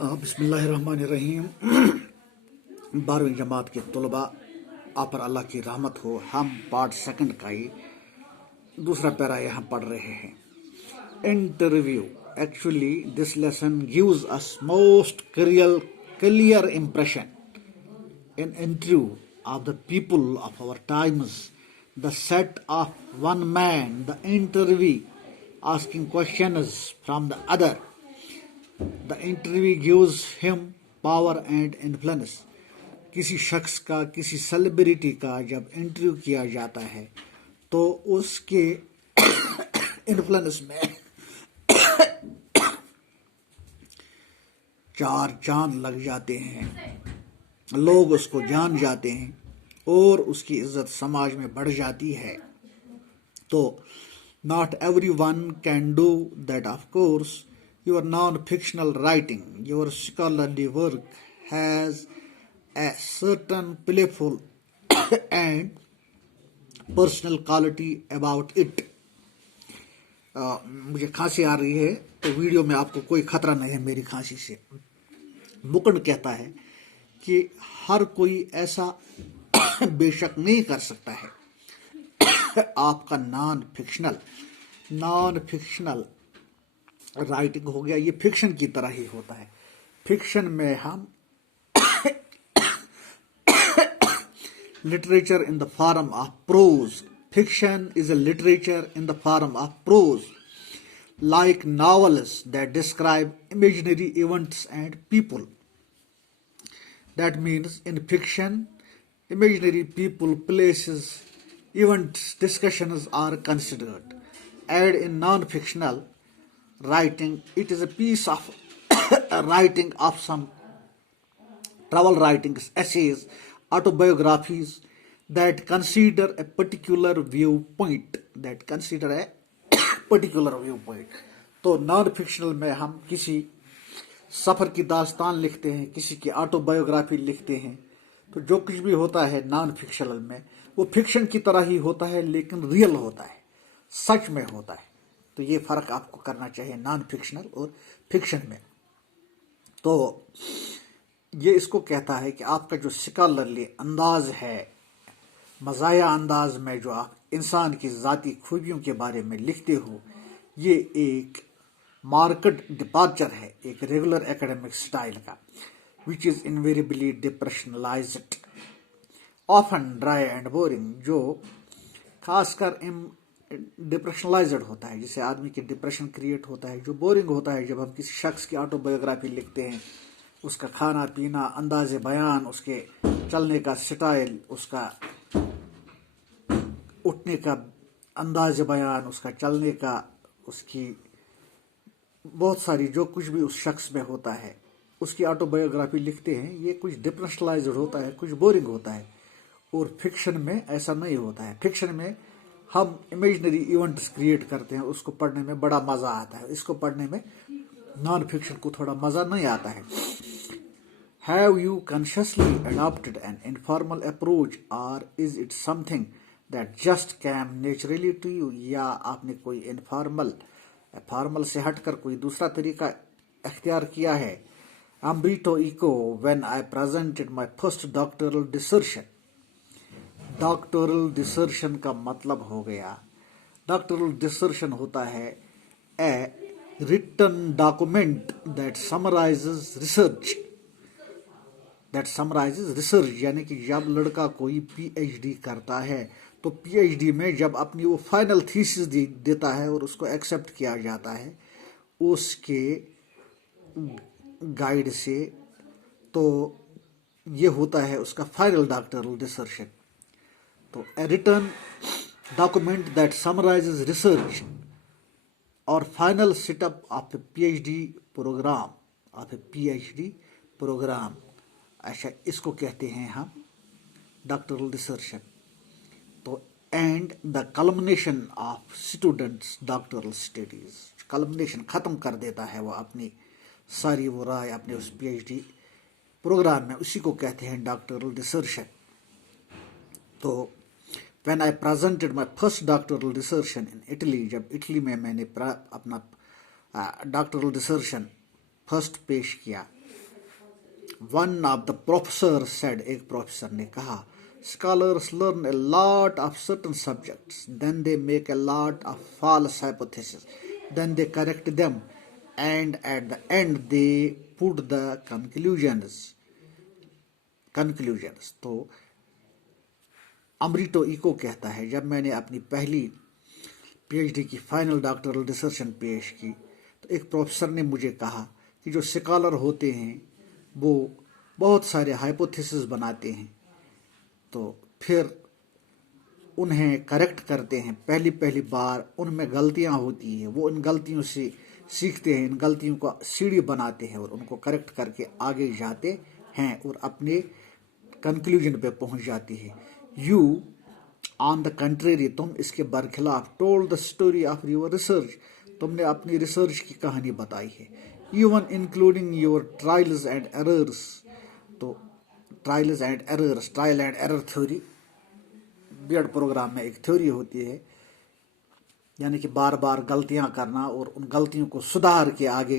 बिस्मिल्लाहिर्रहमानिर्रहीम। 12वीं जमात के तलबा आप पर अल्लाह की रहमत हो। हम पार्ट सेकंड का ही दूसरा पैरा यहाँ पढ़ रहे हैं। Interview. Actually this lesson gives us most clear impression in interview of the people of our times. The set of one man, the interview asking questions from the other. The interview gives him power and influence. किसी शख्स का, किसी celebrity का जब interview किया जाता है तो उसके इन्फ्लुएंस में चार चांद लग जाते हैं, लोग उसको जान जाते हैं और उसकी इज्जत समाज में बढ़ जाती है। तो not everyone can do that, of course. Your non-fictional writing, your scholarly work has a certain playful and personal quality about it. मुझे खांसी आ रही है तो वीडियो में आपको कोई खतरा नहीं है मेरी खांसी से। मुकुंद कहता है कि हर कोई ऐसा बेशक नहीं कर सकता है। आपका नॉन फिक्शनल राइटिंग हो गया, ये फिक्शन की तरह ही होता है। फिक्शन में हम literature in the form of prose. Fiction is a literature in the form of prose, like novels that describe imaginary events and people. That means in fiction, imaginary people, places, events, discussions are considered. And in non-fictional writing, it is a piece of writing of some travel writings, essays, autobiographies that consider a particular viewpoint. तो non fictional में हम किसी सफ़र की दास्तान लिखते हैं, किसी की ऑटोबायोग्राफी लिखते हैं, तो जो कुछ भी होता है नॉन फिक्शनल में वो फिक्शन की तरह ही होता है, लेकिन रियल होता है, सच में होता है। तो ये फ़र्क आपको करना चाहिए नॉन फिक्शनल और फिक्शन में। तो ये इसको कहता है कि आपका जो स्कॉलरली अंदाज है, मज़ाया अंदाज में जो आप इंसान की ज़ाती खूबियों के बारे में लिखते हो, ये एक मार्केट डिपार्चर है एक रेगुलर एकेडमिक स्टाइल का, which is invariably depersonalised, often dry and boring, जो खासकर डिप्रेशनलाइज्ड होता है, जिससे आदमी की डिप्रेशन क्रिएट होता है, जो बोरिंग होता है। जब हम किसी शख्स की ऑटोबायोग्राफी लिखते हैं, उसका खाना पीना, अंदाज़े बयान, उसके चलने का स्टाइल, उसका उठने का अंदाज़े बयान, उसका चलने का, उसकी बहुत सारी जो कुछ भी उस शख्स में होता है, उसकी ऑटोबायोग्राफी लिखते हैं। ये कुछ डिप्रेशनलाइज्ड होता है, कुछ बोरिंग होता है। और फिक्शन में ऐसा नहीं होता है। फिक्शन में हम इमेजिनरी इवेंट्स क्रिएट करते हैं, उसको पढ़ने में बड़ा मज़ा आता है। इसको पढ़ने में नॉन फिक्शन को थोड़ा मज़ा नहीं आता है। Have you consciously adopted an informal approach, or is it something that just came naturally to you? या आपने कोई फॉर्मल से हटकर कोई दूसरा तरीका अख्तियार किया है? Umberto Eco, when I presented my first doctoral dissertation. Doctoral dissertation का मतलब हो गया, डॉक्टोरल डिसर्शन होता है a written document that summarises research. यानी कि जब लड़का कोई पीएचडी करता है तो पीएचडी में जब अपनी वो फाइनल थीसिस देता है और उसको एक्सेप्ट किया जाता है उसके गाइड से, तो ये होता है उसका फाइनल डॉक्टोरल डिसर्शन। तो a written document that summarizes research or final setup of a PhD program, अच्छा इसको कहते हैं हम डॉक्टरल डिसर्शन। तो and the culmination of students doctoral studies, culmination ख़त्म कर देता है वो अपनी सारी वो राय अपने उस PhD प्रोग्राम में, उसी को कहते हैं डॉक्टरल डिसर्शन। तो when I presented my first doctoral dissertation in Italy, जब इटली में मैंने अपना डॉक्टरल डिसर्शन फर्स्ट पेश किया, One of the professors said, एक प्रोफेसर ने कहा, scholars learn a lot of certain subjects, then they make a lot of false hypotheses, then they correct them, and at the end they put the conclusions. तो अमरिटो eco कहता है, जब मैंने अपनी पहली पीएचडी की फाइनल डॉक्टरल डिसर्टेशन पेश की तो एक प्रोफेसर ने मुझे कहा कि जो स्कॉलर होते हैं वो बहुत सारे हाइपोथेसिस बनाते हैं, तो फिर उन्हें करेक्ट करते हैं। पहली पहली बार उनमें गलतियां होती हैं, वो इन गलतियों से सीखते हैं, इन गलतियों को सीढ़ी बनाते हैं और उनको करेक्ट करके आगे जाते हैं और अपने कंक्लूजन पे पहुंच जाती है। यू ऑन द कंट्रेरी, तुम इसके बरखिलाफ, told the story of your research, तुमने अपनी रिसर्च की कहानी बताई है। Even including your trials and errors, तो trials and errors, trial and error theory BEd programme में एक थ्योरी होती है, यानी कि बार बार गलतियां करना और उन गलतियों को सुधार के आगे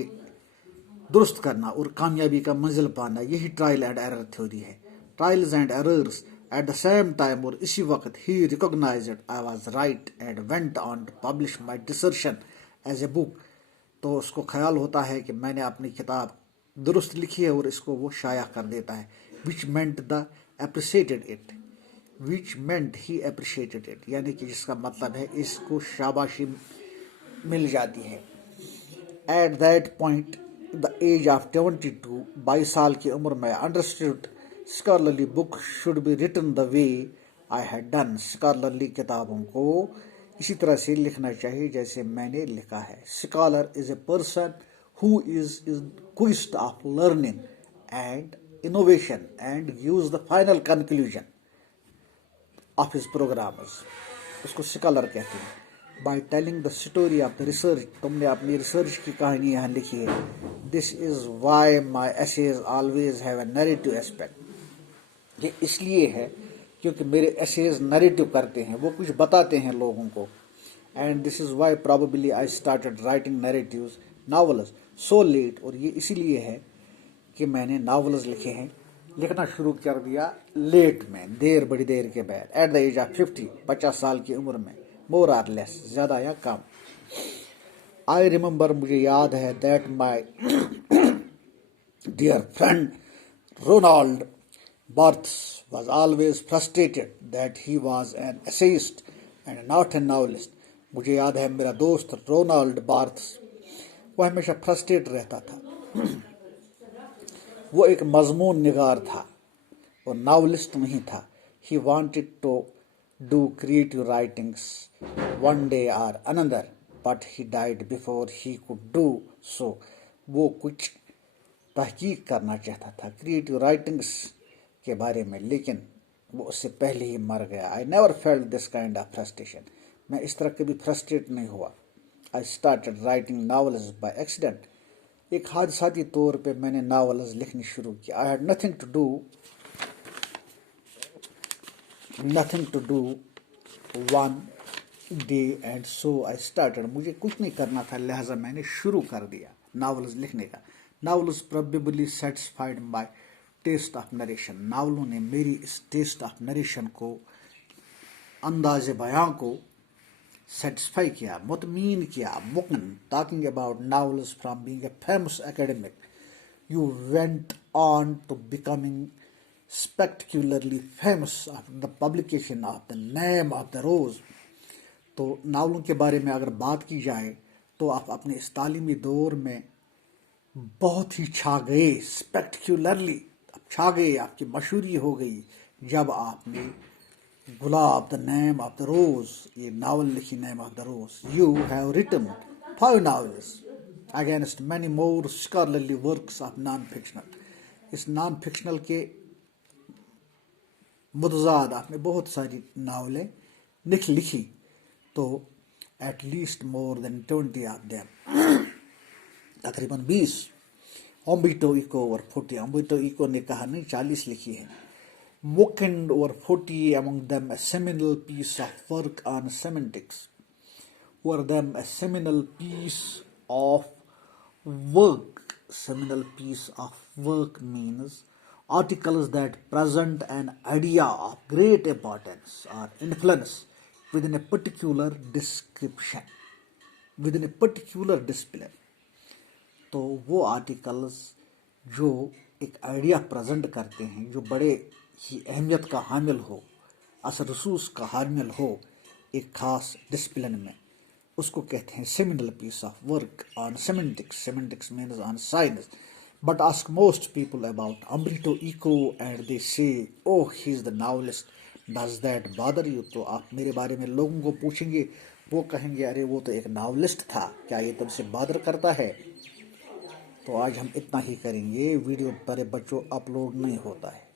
दुरुस्त करना और कामयाबी का मंजिल पाना, यही ट्रायल एंड एरर थ्योरी है। Trials and errors at the same time, और इसी वक्त ही recognised I was right and went on to publish my dissertation as a book, तो उसको ख्याल होता है कि मैंने अपनी किताब दुरुस्त लिखी है और इसको वो शाया कर देता है। Which meant the appreciated it, which meant he appreciated it, यानी कि जिसका मतलब है इसको शाबाशी मिल जाती है। At that point the age of 22, 22 साल की उम्र में, understood scholarly book should be written the way I had done, scholarly किताबों को इसी तरह से लिखना चाहिए जैसे मैंने लिखा है। Scholar is a person who is quest of learning and innovation and gives the final conclusion of his programmes, उसको स्कॉलर कहते हैं। By telling the story of the research, तुमने अपनी रिसर्च की कहानी यहाँ लिखी है। This is why my essays always have a narrative aspect, ये इसलिए है क्योंकि मेरे एसेज नैरेटिव करते हैं, वो कुछ बताते हैं लोगों को। And this is why probably I started writing narratives novels so late, और ये इसीलिए है कि मैंने नॉवेल्स लिखे हैं, लिखना शुरू कर दिया लेट में, देर, बड़ी देर के बाद। एट द एज ऑफ 50, 50 साल की उम्र में, मोर आर लेस, ज्यादा या कम। आई रिमेंबर, मुझे याद है, that my dear friend Ronald Barthes was always frustrated that he was an essayist and not a novelist. मुझे याद है मेरा दोस्त रोनाल्ड बार्थ्स, वो हमेशा फ्रस्ट्रेट रहता था, वो एक मजमून निगार था, वो नावलिस्ट नहीं था। He wanted to do creative writings one day or another, but he died before he could do so. वो कुछ तहकीक करना चाहता था क्रिएटिव राइटिंग्स के बारे में, लेकिन वो उससे पहले ही मर गया। I never felt this kind of frustration, मैं इस तरह कभी फ्रस्ट्रेट नहीं हुआ। I started writing novels by accident, एक हादसाती तौर पे मैंने नॉवेल्स लिखनी शुरू की। I had nothing to do one day and so I started, मुझे कुछ नहीं करना था, लिहाजा मैंने शुरू कर दिया नॉवेल्स लिखने का। Novels probably satisfied my taste of narration, नावलों ने मेरी इस टेस्ट ऑफ नरेशन को, अंदाज बयां को सेटिस्फाई किया, मुतमीन किया। मुकन, talking about novels from being a famous academic, you went on to becoming spectacularly famous of the publication of the name of the rose. तो नावलों के बारे में अगर बात की जाए तो आप अपने इस तालीमी दौर में बहुत ही छा गए, स्पेक्टिकुलरली छा गए, आपकी मशहूरी हो गई जब आपने गुलाब the name of the rose, ये नावल लिखी, name of the rose. You have written 5 novels against many more scholarly works of non fictional, इस नॉन फिक्शनल के मुतजाद आपने बहुत सारी नावलें लिखी, तो at least more than 20 of them, तकरीबन 20। Umberto Eco over 40, Umberto Eco ने कहानी 40 लिखी है। Mockend over 40, among them a seminal piece of work on semantics. Over them a seminal piece of work. Seminal piece of work means articles that present an idea of great importance or influence within a particular description, within a particular discipline. तो वो articles जो एक idea present करते हैं, जो बड़े ही अहमियत का हामिल हो, असर रसूस का हामिल हो एक खास डिसिप्लिन में, उसको कहते हैं seminal piece of work on semantics. Semantics means on science. But ask most people about Umberto Eco and they say, oh, he's the novelist. Does that bother you? तो आप मेरे बारे में लोगों को पूछेंगे, वो कहेंगे अरे वो तो एक नावलिस्ट था, क्या ये तुमसे बादर करता है? तो आज हम इतना ही करेंगे. वीडियो बड़े बच्चों अपलोड नहीं होता है.